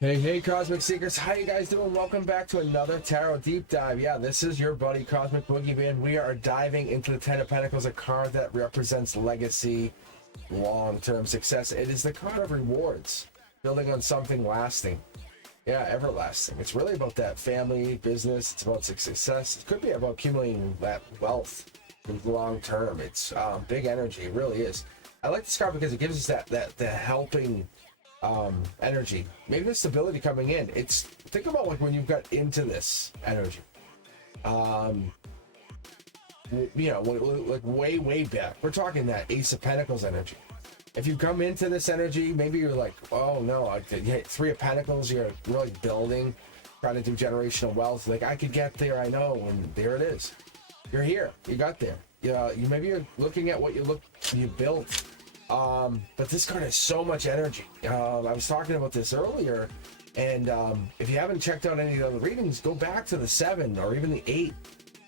Hey Cosmic Seekers, how you guys doing? Welcome back to another Tarot Deep Dive. Yeah, this is your buddy Cosmic Boogeyman. We are diving into the Ten of Pentacles, a card that represents legacy, long-term success. It is the card of rewards, building on something lasting. Yeah, everlasting. It's really about that family, business. It's about success. It could be about accumulating that wealth long-term. It's big energy. It really is. I like this card because it gives us that helping energy, maybe the stability coming in. It's, think about like when you've got into this energy, you know, like way back. We're talking that Ace of Pentacles energy. If you come into this energy, maybe you're like, oh no, you hit Three of Pentacles, you're really building, trying to do generational wealth. Like, I could get there, I know, and there it is. You're here, you got there. You maybe you're looking at what you built. But this card has so much energy. I was talking about this earlier, and if you haven't checked out any of the other readings, go back to the 7 or even the 8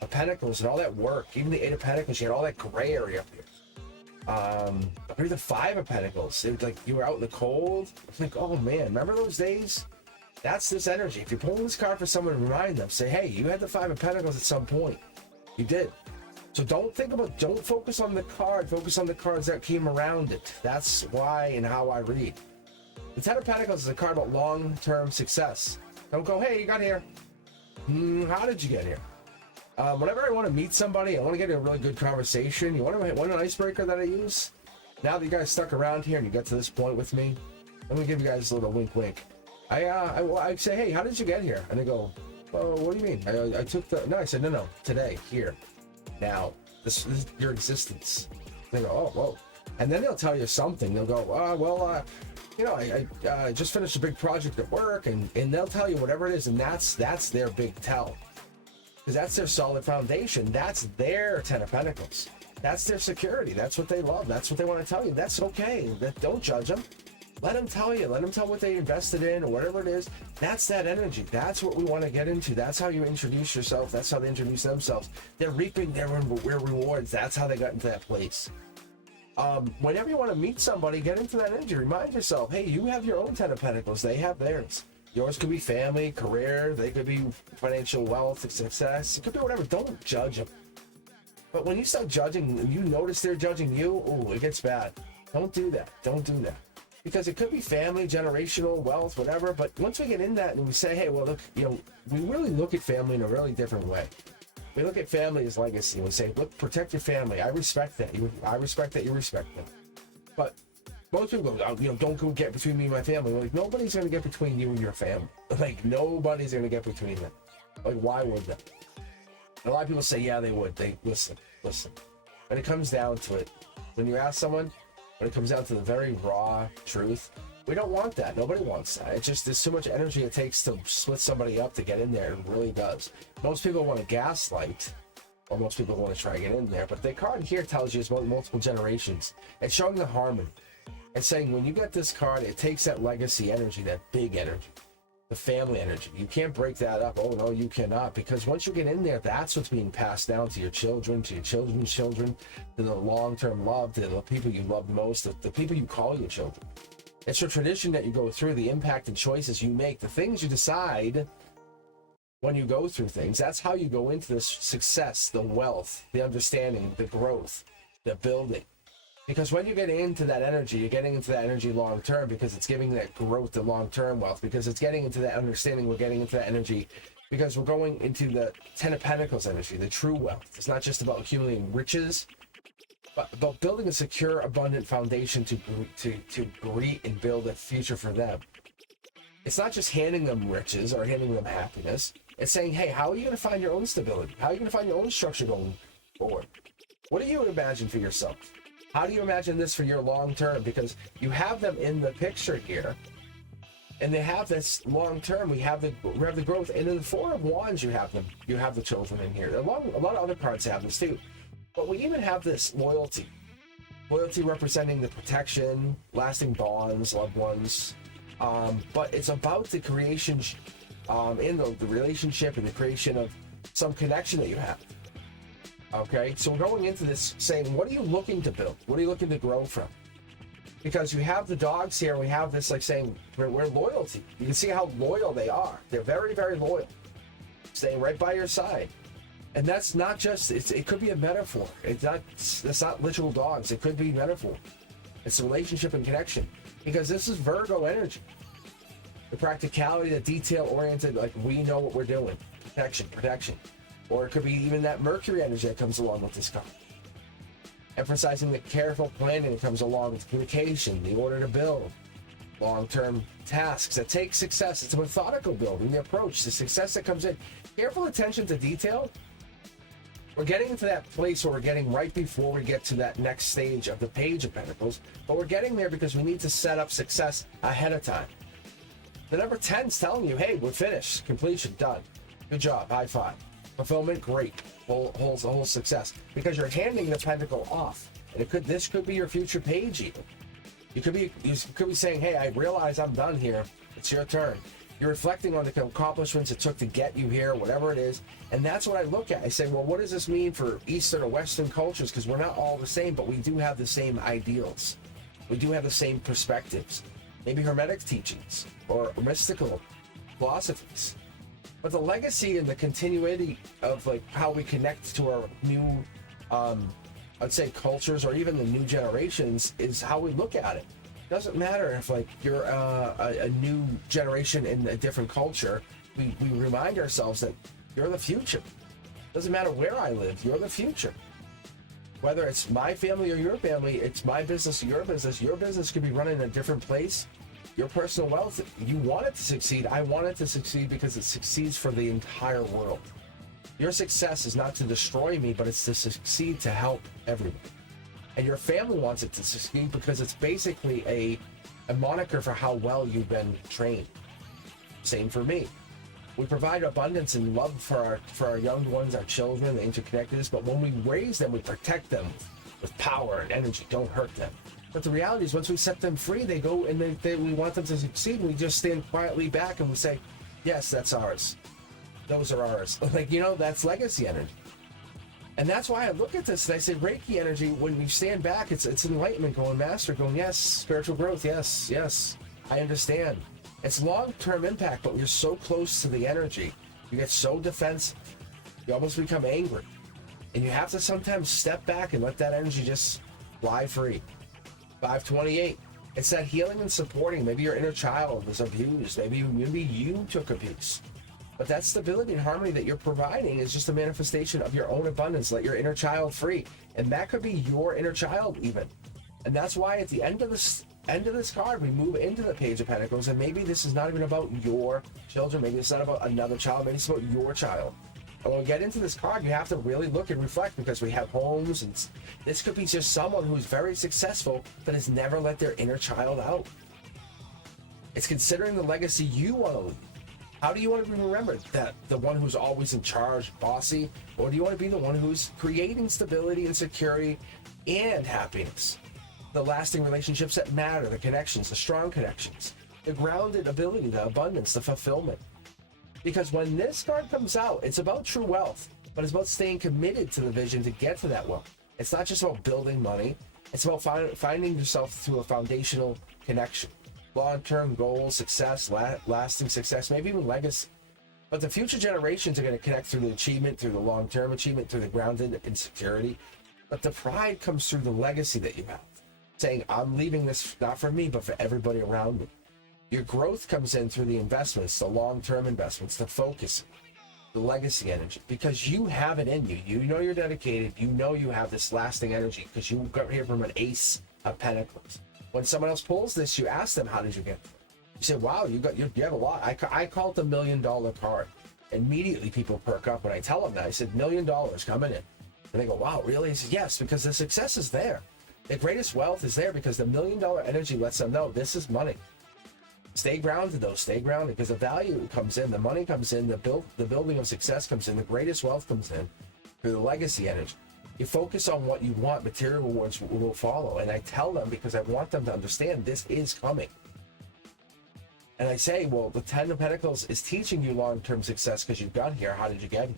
of Pentacles and all that work. Even the 8 of Pentacles, you had all that gray area up here. Maybe the 5 of Pentacles, it was like you were out in the cold. It's like, oh man, remember those days? That's this energy. If you're pulling this card for someone, remind them, say, hey, you had the 5 of Pentacles at some point. You did. So don't focus on the card, focus on the cards that came around it. That's why and how I read. The Ten of Pentacles is a card about long-term success. Don't go, hey, you got here. How did you get here? Whenever I want to meet somebody, I want to get a really good conversation. You want an icebreaker that I use? Now that you guys stuck around here and you got to this point with me, I'm going to give you guys a little wink. I say, hey, how did you get here? And they go, oh, what do you mean? I took the, no, I said, no, today, here. Now, this is your existence. They go, oh, whoa. And then they'll tell you something. They'll go, you know, I just finished a big project at work, and they'll tell you whatever it is, and that's their big tell. Because that's their solid foundation. That's their Ten of Pentacles. That's their security. That's what they love. That's what they want to tell you. That's okay. Don't judge them. Let them tell you. Let them tell what they invested in or whatever it is. That's that energy. That's what we want to get into. That's how you introduce yourself. That's how they introduce themselves. They're reaping their rewards. That's how they got into that place. Whenever you want to meet somebody, get into that energy. Remind yourself, hey, you have your own Ten of Pentacles. They have theirs. Yours could be family, career. They could be financial wealth, success. It could be whatever. Don't judge them. But when you start judging and you notice they're judging you, oh, it gets bad. Don't do that. Don't do that. Because it could be family, generational, wealth, whatever. But once we get in that and we say, hey, well, look, you know, we really look at family in a really different way. We look at family as legacy. We say, look, protect your family. I respect that. I respect that you respect them. But most people go, oh, you know, don't go get between me and my family. We're like, nobody's going to get between you and your family. Like, nobody's going to get between them. Like, why would they? And a lot of people say, yeah, they would. They listen. When it comes down to it, when you ask someone, when it comes down to the very raw truth, we don't want that. Nobody wants that. It's just, there's so much energy it takes to split somebody up to get in there. It really does. Most people want to gaslight, or most people want to try to get in there. But the card here tells you it's about multiple generations. It's showing the harmony. It's saying when you get this card, it takes that legacy energy, that big energy, the family energy. You can't break that up. Oh, no, you cannot. Because once you get in there, that's what's being passed down to your children, to your children's children, to the long-term love, to the people you love most, the people you call your children. It's your tradition that you go through, the impact and choices you make, the things you decide when you go through things. That's how you go into this success, the wealth, the understanding, the growth, the building. Because when you get into that energy, you're getting into that energy long term, because it's giving that growth, the long term wealth, because it's getting into that understanding, we're getting into that energy, because we're going into the Ten of Pentacles energy, the true wealth. It's not just about accumulating riches, but about building a secure, abundant foundation to greet and build a future for them. It's not just handing them riches or handing them happiness. It's saying, hey, how are you going to find your own stability? How are you going to find your own structure going forward? What do you imagine for yourself? How do you imagine this for your long term? Because you have them in the picture here, and they have this long term. We have the growth, and in the Four of Wands, you have them. You have the children in here. A lot of other cards have this too, but we even have this loyalty. Loyalty representing the protection, lasting bonds, loved ones. But it's about the creation, in the relationship and the creation of some connection that you have. Okay, so we're going into this saying, what are you looking to build? What are you looking to grow from? Because you have the dogs here, we have this like saying, we're loyalty. You can see how loyal they are. They're very, very loyal, staying right by your side. And that's not just, it could be a metaphor. It's not literal dogs. It could be metaphor. It's a relationship and connection. Because this is Virgo energy. The practicality, the detail-oriented, like we know what we're doing. Protection. Or it could be even that Mercury energy that comes along with this card. Emphasizing the careful planning that comes along with communication, the order to build, long-term tasks that take success. It's a methodical building, the approach, the success that comes in. Careful attention to detail. We're getting into that place where we're getting right before we get to that next stage of the Page of Pentacles, but we're getting there because we need to set up success ahead of time. The number 10 is telling you, hey, we're finished, completion, done. Good job, high five. Fulfillment, great. Whole success. Because you're handing the pentacle off. And this could be your future page even. You could be saying, hey, I realize I'm done here. It's your turn. You're reflecting on the accomplishments it took to get you here, whatever it is. And that's what I look at. I say, well, what does this mean for Eastern or Western cultures? Because we're not all the same, but we do have the same ideals. We do have the same perspectives. Maybe Hermetic teachings or mystical philosophies. But the legacy and the continuity of like how we connect to our new, I'd say cultures or even the new generations is how we look at it. It doesn't matter if like you're a new generation in a different culture. We remind ourselves that you're the future. It doesn't matter where I live, you're the future. Whether it's my family or your family, it's my business or your business. Your business could be run in a different place. Your personal wealth, you want it to succeed. I want it to succeed because it succeeds for the entire world. Your success is not to destroy me, but it's to succeed to help everyone. And your family wants it to succeed because it's basically a moniker for how well you've been trained. Same for me. We provide abundance and love for our young ones, our children, the interconnectedness, but when we raise them, we protect them with power and energy. Don't hurt them. But the reality is, once we set them free, they go and we want them to succeed. And we just stand quietly back and we say, yes, that's ours. Those are ours. Like, that's legacy energy. And that's why I look at this and I say, Reiki energy, when you stand back, it's enlightenment going, master going, yes, spiritual growth, yes, I understand. It's long-term impact, but you're so close to the energy. You get so defensive. You almost become angry. And you have to sometimes step back and let that energy just fly free. 528. It's that healing and supporting. Maybe your inner child was abused. Maybe you took abuse. But that stability and harmony that you're providing is just a manifestation of your own abundance. Let your inner child free. And that could be your inner child even. And that's why at the end of this card, we move into the Page of Pentacles. And maybe this is not even about your children. Maybe it's not about another child. Maybe it's about your child. And when we get into this card, you have to really look and reflect because we have homes, and this could be just someone who's very successful but has never let their inner child out. It's considering the legacy you want to leave. How do you want to be remembered? That the one who's always in charge, bossy, or do you want to be the one who's creating stability and security and happiness? The lasting relationships that matter, the connections, the strong connections, the grounded ability, the abundance, the fulfillment. Because when this card comes out, it's about true wealth, but it's about staying committed to the vision to get to that wealth. It's not just about building money. It's about finding yourself through a foundational connection. Long-term goals, success, lasting success, maybe even legacy. But the future generations are going to connect through the achievement, through the long-term achievement, through the grounded insecurity. But the pride comes through the legacy that you have. Saying, I'm leaving this not for me, but for everybody around me. Your growth comes in through the investments, the long-term investments, the focus, the legacy energy, because you have it in you. You know you're dedicated. You know you have this lasting energy because you got here from an Ace of Pentacles. When someone else pulls this, you ask them, how did you get it? You say, wow, you have a lot. I call it the $1 million card. Immediately people perk up when I tell them that. I said, $1 million coming in. And they go, wow, really? I said, yes, because the success is there. The greatest wealth is there because the $1 million energy lets them know this is money. Stay grounded though, stay grounded, because the value comes in, the money comes in, the building of success comes in, the greatest wealth comes in through the legacy energy. You focus on what you want, material rewards will follow. And I tell them because I want them to understand this is coming. And I say, well, the 10 of Pentacles is teaching you long-term success because you got here. How did you get here?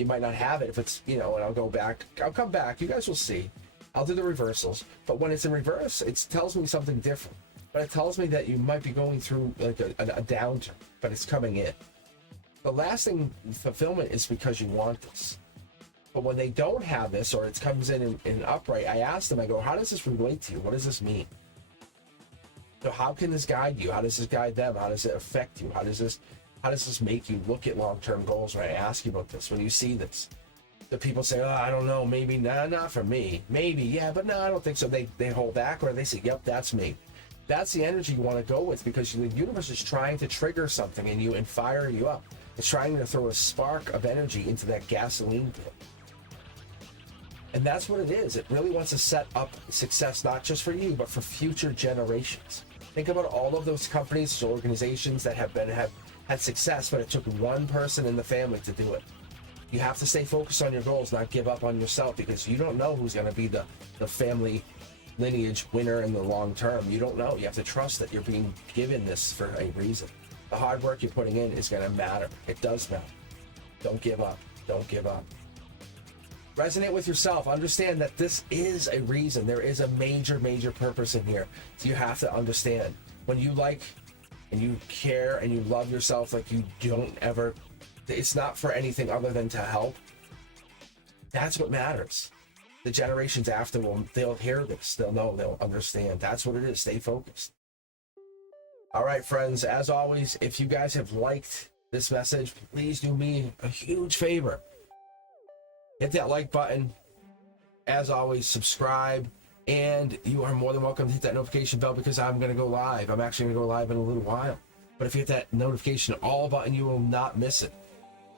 You might not have it if it's, you know, and I'll go back. I'll come back. You guys will see. I'll do the reversals. But when it's in reverse, it tells me something different. But it tells me that you might be going through like a downturn, but it's coming in. The lasting fulfillment is because you want this. But when they don't have this, or it comes in upright, I ask them, I go, how does this relate to you? What does this mean? So how can this guide you? How does this guide them? How does it affect you? How does this make you look at long-term goals when I ask you about this, when you see this? The people say, oh, I don't know, maybe, nah, not for me. Maybe, yeah, but no, I don't think so. They hold back, or they say, yep, that's me. That's the energy you want to go with, because the universe is trying to trigger something in you and fire you up. It's trying to throw a spark of energy into that gasoline pit. And that's what it is. It really wants to set up success, not just for you, but for future generations. Think about all of those companies, organizations that have had success, but it took one person in the family to do it. You have to stay focused on your goals, not give up on yourself, because you don't know who's going to be the family lineage winner in the long term. You don't know. You have to trust that you're being given this for a reason. The hard work you're putting in is going to matter. It does matter. Don't give up. Don't give up. Resonate with yourself. Understand that this is a reason. There is a major purpose in here. So you have to understand, when you like and you care and you love yourself like you don't ever, it's not for anything other than to help. That's what matters. The generations after they'll hear this. They'll know. They'll understand. That's what it is. Stay focused. All right, friends. As always, if you guys have liked this message, please do me a huge favor. Hit that like button. As always, subscribe. And you are more than welcome to hit that notification bell, because I'm going to go live. I'm actually going to go live in a little while. But if you hit that notification all button, you will not miss it.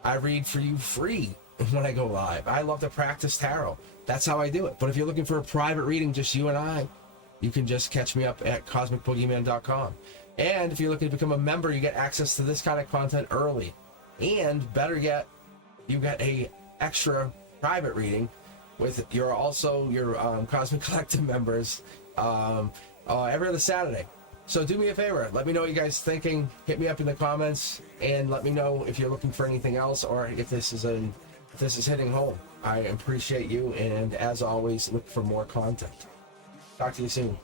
I read for you free when I go live. I love to practice tarot. That's how I do it. But if you're looking for a private reading, just you and I, you can just catch me up at cosmicboogeyman.com. And if you're looking to become a member, you get access to this kind of content early. And better yet, you get a extra private reading with your Cosmic Collective members every other Saturday. So do me a favor, let me know what you guys thinking. Hit me up in the comments and let me know if you're looking for anything else, or if this is hitting home. I appreciate you, and as always, look for more content. Talk to you soon.